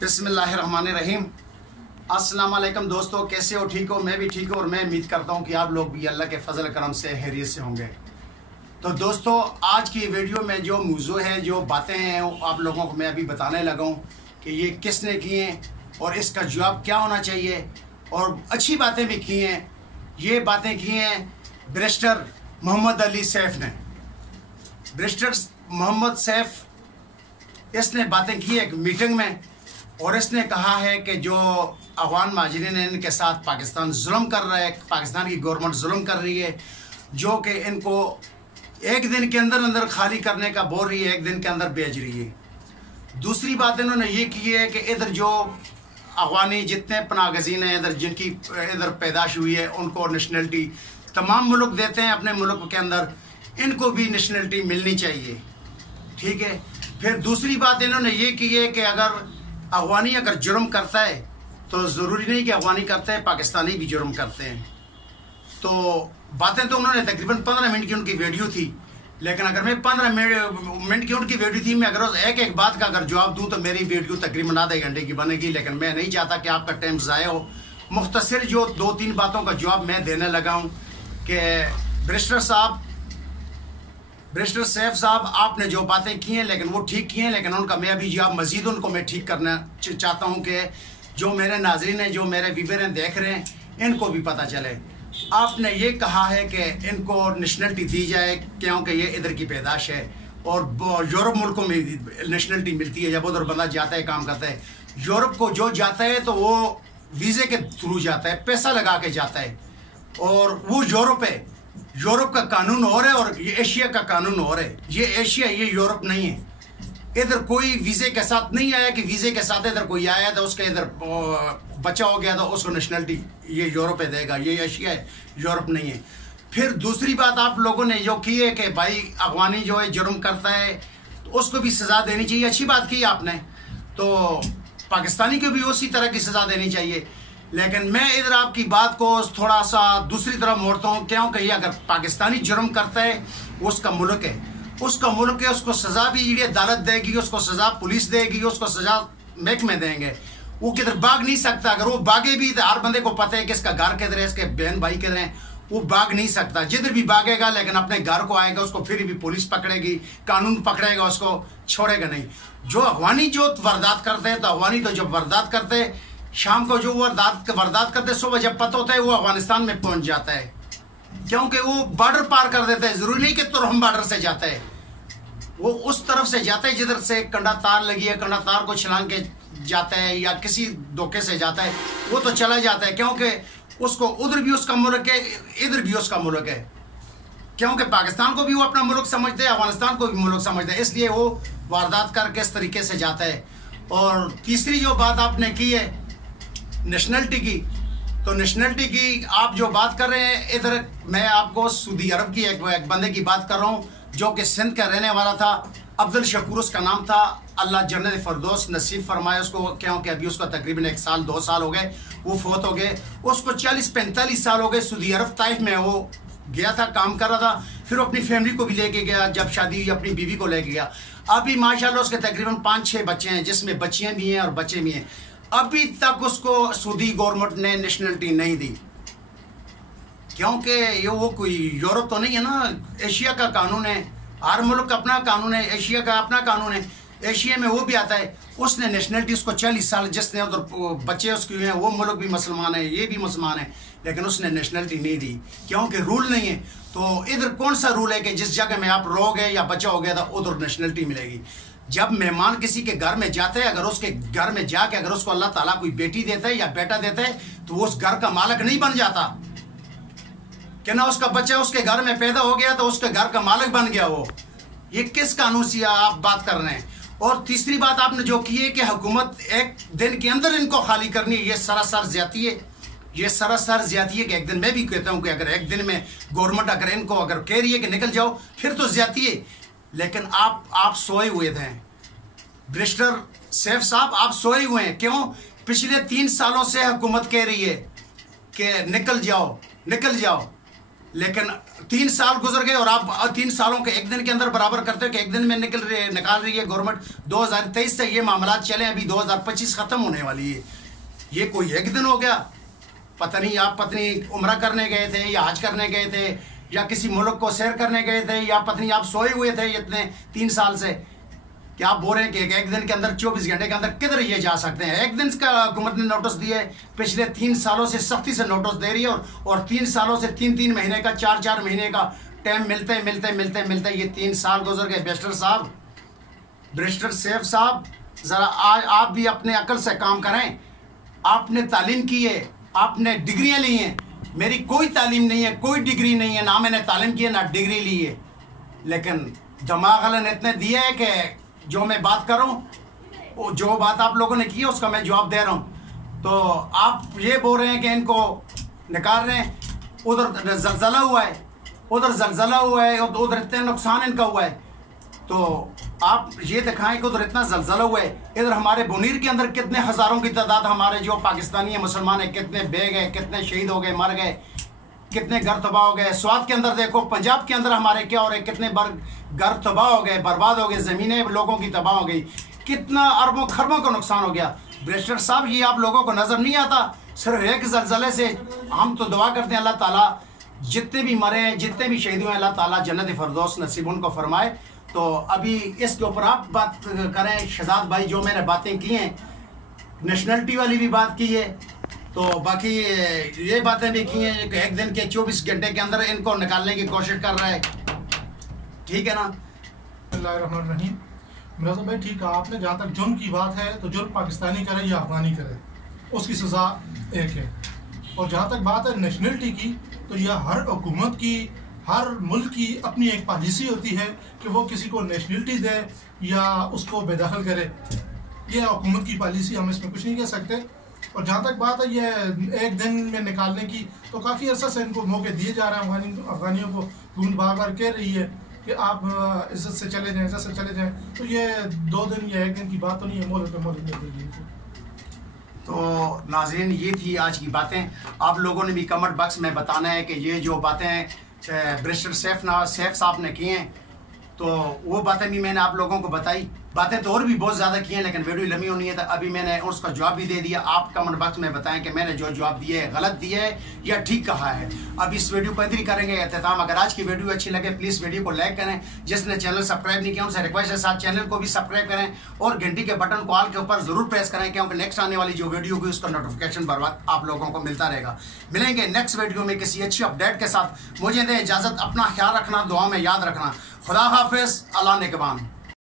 बिस्मिल्लाहिर्रहमानिर्रहीम। अस्सलाम वालेकुम दोस्तों, कैसे हो? ठीक हो? मैं भी ठीक हूँ और मैं उम्मीद करता हूँ कि आप लोग भी अल्लाह के फजल करम से खैरियत से होंगे। तो दोस्तों, आज की वीडियो में जो मौजू है, जो बातें हैं, आप लोगों को मैं अभी बताने लगा हूँ कि ये किसने की हैं और इसका जवाब क्या होना चाहिए। और अच्छी बातें भी की हैं। ये बातें की हैं बैरिस्टर मोहम्मद अली सैफ ने। बैरिस्टर मोहम्मद सैफ इसने बातें की एक मीटिंग में और इसने कहा है कि जो अफगान महाजरीन हैं इनके साथ पाकिस्तान जुल्म कर रहा है, पाकिस्तान की गवर्नमेंट जुल्म कर रही है, जो कि इनको एक दिन के अंदर अंदर खाली करने का बोल रही है, एक दिन के अंदर भेज रही है। दूसरी बात इन्होंने ये की है कि इधर जो अफगानी जितने पनागजीन हैं इधर, जिनकी इधर पैदाश हुई है, उनको नेशनलिटी तमाम मुल्क देते हैं अपने मुल्क के अंदर, इनको भी नेशनलिटी मिलनी चाहिए। ठीक है। फिर दूसरी बात इन्होंने ये की है कि अफगानी अगर जुर्म करता है तो ज़रूरी नहीं कि अफगानी करते हैं, पाकिस्तानी भी जुर्म करते हैं। तो बातें तो उन्होंने तकरीबन 15 मिनट की उनकी वीडियो थी, लेकिन अगर मैं 15 मिनट की उनकी वीडियो थी, मैं अगर एक एक बात का अगर जवाब दूं तो मेरी वीडियो तकरीबन आधे घंटे की बनेगी। लेकिन मैं नहीं चाहता कि आपका टाइम ज़ाया हो। मुख्तसर जो 2-3 बातों का जवाब मैं देने लगा हूँ कि बैरिस्टर सैफ साहब, आपने जो बातें की हैं लेकिन वो ठीक की हैं, लेकिन उनका मैं अभी जवाब मजीद उनको मैं ठीक करना चाहता हूँ कि जो मेरे नाजरीन हैं, जो मेरे व्यूअर हैं, देख रहे हैं, इनको भी पता चले। आपने ये कहा है कि इनको नेशनलिटी दी जाए क्योंकि ये इधर की पैदाश है और यूरोप मुल्कों में नेशनलिटी मिलती है। जब उधर बंदा जाता है, काम करता है, यूरोप को जो जाता है तो वो वीज़े के थ्रू जाता है, पैसा लगा के जाता है, और वो यूरोप है। यूरोप का कानून और है और ये एशिया का कानून और है। ये एशिया, ये यूरोप नहीं है। इधर कोई वीज़े के साथ नहीं आया कि वीज़े के साथ इधर कोई आया तो उसके इधर बच्चा हो गया तो उसको नेशनलिटी ये यूरोप देगा। ये एशिया है, यूरोप नहीं है। फिर दूसरी बात आप लोगों ने जो की है कि भाई अफगानी जो है जुर्म करता है तो उसको भी सज़ा देनी चाहिए। अच्छी बात की आपने। तो पाकिस्तानी को भी उसी तरह की सज़ा देनी चाहिए। लेकिन मैं इधर आपकी बात को थोड़ा सा दूसरी तरफ मोड़ता हूँ, क्योंकि ये अगर पाकिस्तानी जुर्म करता है, उसका मुल्क है, उसको सज़ा भी ये अदालत देगी, उसको सज़ा पुलिस देगी, उसको सज़ा महकमे देंगे। वो किधर भाग नहीं सकता। अगर वो भागे भी तो हर बंदे को पता है कि इसका घर किधर है, इसके बहन भाई किधर हैं, वो भाग नहीं सकता। जिधर भी भागेगा लेकिन अपने घर को आएगा, उसको फिर भी पुलिस पकड़ेगी, कानून पकड़ेगा, उसको छोड़ेगा नहीं। जो अफगानी जो वारदात करते हैं, तो अफगानी तो जब वारदात करते हैं, शाम को जो वारदात करते, सुबह जब पता होता है वो अफगानिस्तान में पहुंच जाता है, क्योंकि वो बॉर्डर पार कर देता है। जरूरी नहीं कि तुरहम बॉर्डर से जाता है, वो उस तरफ से जाता है जिधर से कंडा तार लगी है, कंडा तार को छलांग के जाता है या किसी धोखे से जाता है, वो तो चला जाता है, क्योंकि उसको उधर भी उसका मुल्क है, इधर भी उसका मुल्क है। क्योंकि पाकिस्तान को भी वो अपना मुल्क समझते हैं, अफगानिस्तान को भी मुल्क समझते हैं, इसलिए वो वारदात करके इस तरीके से जाता है। और तीसरी जो बात आपने की है नेशनलिटी की, तो नेशनलिटी की आप जो बात कर रहे हैं, इधर मैं आपको सऊदी अरब की एक बंदे की बात कर रहा हूँ जो कि सिंध का रहने वाला था, अब्दुल शकूर उसका नाम था। अल्लाह जन्नत फरदौस नसीब फरमाए उसको, क्योंकि अभी उसको तकरीबन 1 साल 2 साल हो गए, वो फोत हो गए। उसको 40-45 साल हो गए। सऊदी अरब ताइफ में वो गया था, काम कर रहा था, फिर अपनी फैमिली को भी लेके गया, जब शादी हुई अपनी बीवी को लेके गया। अभी माशाल्लाह उसके तकरीबन 5-6 बच्चे हैं, जिसमें बच्चियाँ भी हैं और बच्चे भी हैं। अभी तक उसको सऊदी गवर्नमेंट ने नेशनलिटी नहीं दी, क्योंकि ये वो कोई यूरोप तो नहीं है ना। एशिया का कानून है, हर मुल्क का अपना कानून है, एशिया का अपना कानून है, एशिया में वो भी आता है। उसने नेशनलिटी उसको 40 साल, जिसने उधर बच्चे उसके हुए हैं, वो मुल्क भी मुसलमान है, ये भी मुसलमान है, लेकिन उसने नेशनलिटी नहीं दी क्योंकि रूल नहीं है। तो इधर कौन सा रूल है कि जिस जगह में आप रहोगे या बच्चा हो गया था उधर नेशनलिटी मिलेगी? जब मेहमान किसी के घर में जाते हैं, अगर उसके घर में जाके अगर उसको अल्लाह ताला कोई बेटी देता है या बेटा देता है, तो वो उस घर का मालिक नहीं बन जाता कि ना उसका बच्चा उसके घर में पैदा हो गया तो उसके घर का मालिक बन गया वो। ये किस कानून से आप बात कर रहे हैं? और तीसरी बात आपने जो की है कि हुकूमत एक दिन के अंदर इनको खाली करनी है, ये सरासर ज्यादती है। ये सरासर ज्यादती है कि एक दिन, मैं भी कहता हूँ कि अगर एक दिन में गवर्नमेंट अगर इनको अगर कह रही है कि निकल जाओ, फिर तो ज्यादती है। लेकिन आप सोए हुए थे बैरिस्टर सैफ साहब, आप सोए हुए हैं। क्यों? पिछले 3 सालों से हुकूमत कह रही है कि निकल जाओ, निकल जाओ। लेकिन 3 साल गुजर गए और आप 3 सालों के एक दिन के अंदर बराबर करते हो कि एक दिन में निकाल रही है गवर्नमेंट। 2023 से ये मामला चले, अभी 2025 खत्म होने वाली है। ये कोई एक दिन हो गया? पता नहीं आप पत्नी उम्रा करने गए थे या हज करने गए थे या किसी मुल्क को सैर करने गए थे या पत्नी आप सोए हुए थे इतने 3 साल से कि आप बोल रहे हैं कि एक दिन के अंदर 24 घंटे के अंदर किधर ये जा सकते हैं? एक दिन का हुकूमत ने नोटिस दिए, पिछले 3 सालों से सख्ती से नोटिस दे रही है और 3 सालों से 3-3 महीने का 4-4 महीने का टाइम मिलते ये 3 साल गुजर गए। बैरिस्टर सैफ साहब, ज़रा आज आप भी अपने अकल से काम करें। आपने तालीम की है, आपने डिग्रियाँ ली हैं, मेरी कोई तालीम नहीं है, कोई डिग्री नहीं है, ना मैंने तालीम की है ना डिग्री ली है, लेकिन दिमाग अल्लाह ने इतने दिए है कि जो मैं बात करूं, वो जो बात आप लोगों ने की है उसका मैं जवाब दे रहा हूं। तो आप ये बोल रहे हैं कि इनको निकाल रहे हैं, उधर जलजला हुआ है, उधर इतना नुकसान इनका हुआ है, तो आप ये दिखाएं कि उधर इतना जलजला हुआ है, इधर हमारे बुनीर के अंदर कितने हज़ारों की तादाद हमारे जो पाकिस्तानी है, मुसलमान है, कितने बह गए, कितने शहीद हो गए, मर गए, कितने घर तबाह हो गए। स्वात के अंदर देखो, पंजाब के अंदर हमारे क्या हो रहे, कितने घर तबाह हो गए, बर्बाद हो गए, ज़मीनें लोगों की तबाह हो गई, कितना अरबों खरबों का नुकसान हो गया। बैरिस्टर साहब, ये आप लोगों को नज़र नहीं आता? सिर्फ एक ज़लज़ले से हम तो दुआ करते हैं अल्लाह ताला जितने भी मरे हैं, जितने भी शहीद हुए, अल्लाह ताला जन्नत फ़िरदौस नसीब उनको फरमाए। तो अभी इसके ऊपर आप बात करें शहजाद भाई, जो मैंने बातें की हैं, नेशनलिटी वाली भी बात की है, तो बाकी ये बातें भी की हैं कि एक दिन के 24 घंटे के अंदर इनको निकालने की कोशिश कर रहा है, ठीक है ना? बिस्मिल्लाहिर्रहमानिर्रहीम। मिर्ज़ा भाई ठीक है, आपने जहाँ तक जुर्म की बात है तो जुर्म पाकिस्तानी करे या अफगानी करे उसकी सज़ा एक है, और जहाँ तक बात है नेशनलिटी की, तो यह हर हुकूमत की, हर मुल्क की अपनी एक पॉलिसी होती है कि वो किसी को नेशनलिटी दे या उसको बेदखल करे। यह हुकूमत की पॉलिसी, हम इसमें कुछ नहीं कह सकते। और जहाँ तक बात है ये एक दिन में निकालने की, तो काफ़ी अर्सा से इनको मौके दिए जा रहे हैं। अफगानियों को हुकूमत बार बार कह रही है कि आप इज्जत से चले जाएँ, इज्जत से चले जाएँ, तो ये 2 दिन या 1 दिन की बात तो नहीं है, मोहलत पे मोहलत मिल रही है। तो नाज़रीन, ये थी आज की बातें। आप लोगों ने भी कमेंट बॉक्स में बताना है कि ये जो बातें बैरिस्टर सैफ साहब ने की हैं, तो वो बातें भी मैंने आप लोगों को बताई। बातें तो और भी बहुत ज़्यादा की हैं, लेकिन वीडियो लंबी होनी है, तो अभी मैंने उसका जवाब भी दे दिया। आप कमेंट बॉक्स में बताएं कि मैंने जो जवाब दिए है गलत दिए है या ठीक कहा है। अब इस वीडियो को इधर ही करेंगे एहतिताम। अगर आज की वीडियो अच्छी लगे प्लीज़ वीडियो को लाइक करें। जिसने चैनल सब्सक्राइब नहीं किया उनसे रिक्वेस्ट है साथ चैनल को भी सब्सक्राइब करें और घंटी के बटन को ऑल के ऊपर ज़रूर प्रेस करें, क्योंकि नेक्स्ट आने वाली जो वीडियो होगी उसका नोटिफिकेशन बर वक्त आप लोगों को मिलता रहेगा। मिलेंगे नेक्स्ट वीडियो में किसी अच्छी अपडेट के साथ। मुझे दें इजाज़त, अपना ख्याल रखना, दुआ में याद रखना। खुदा हाफिज़, अल्लाह निगहबान।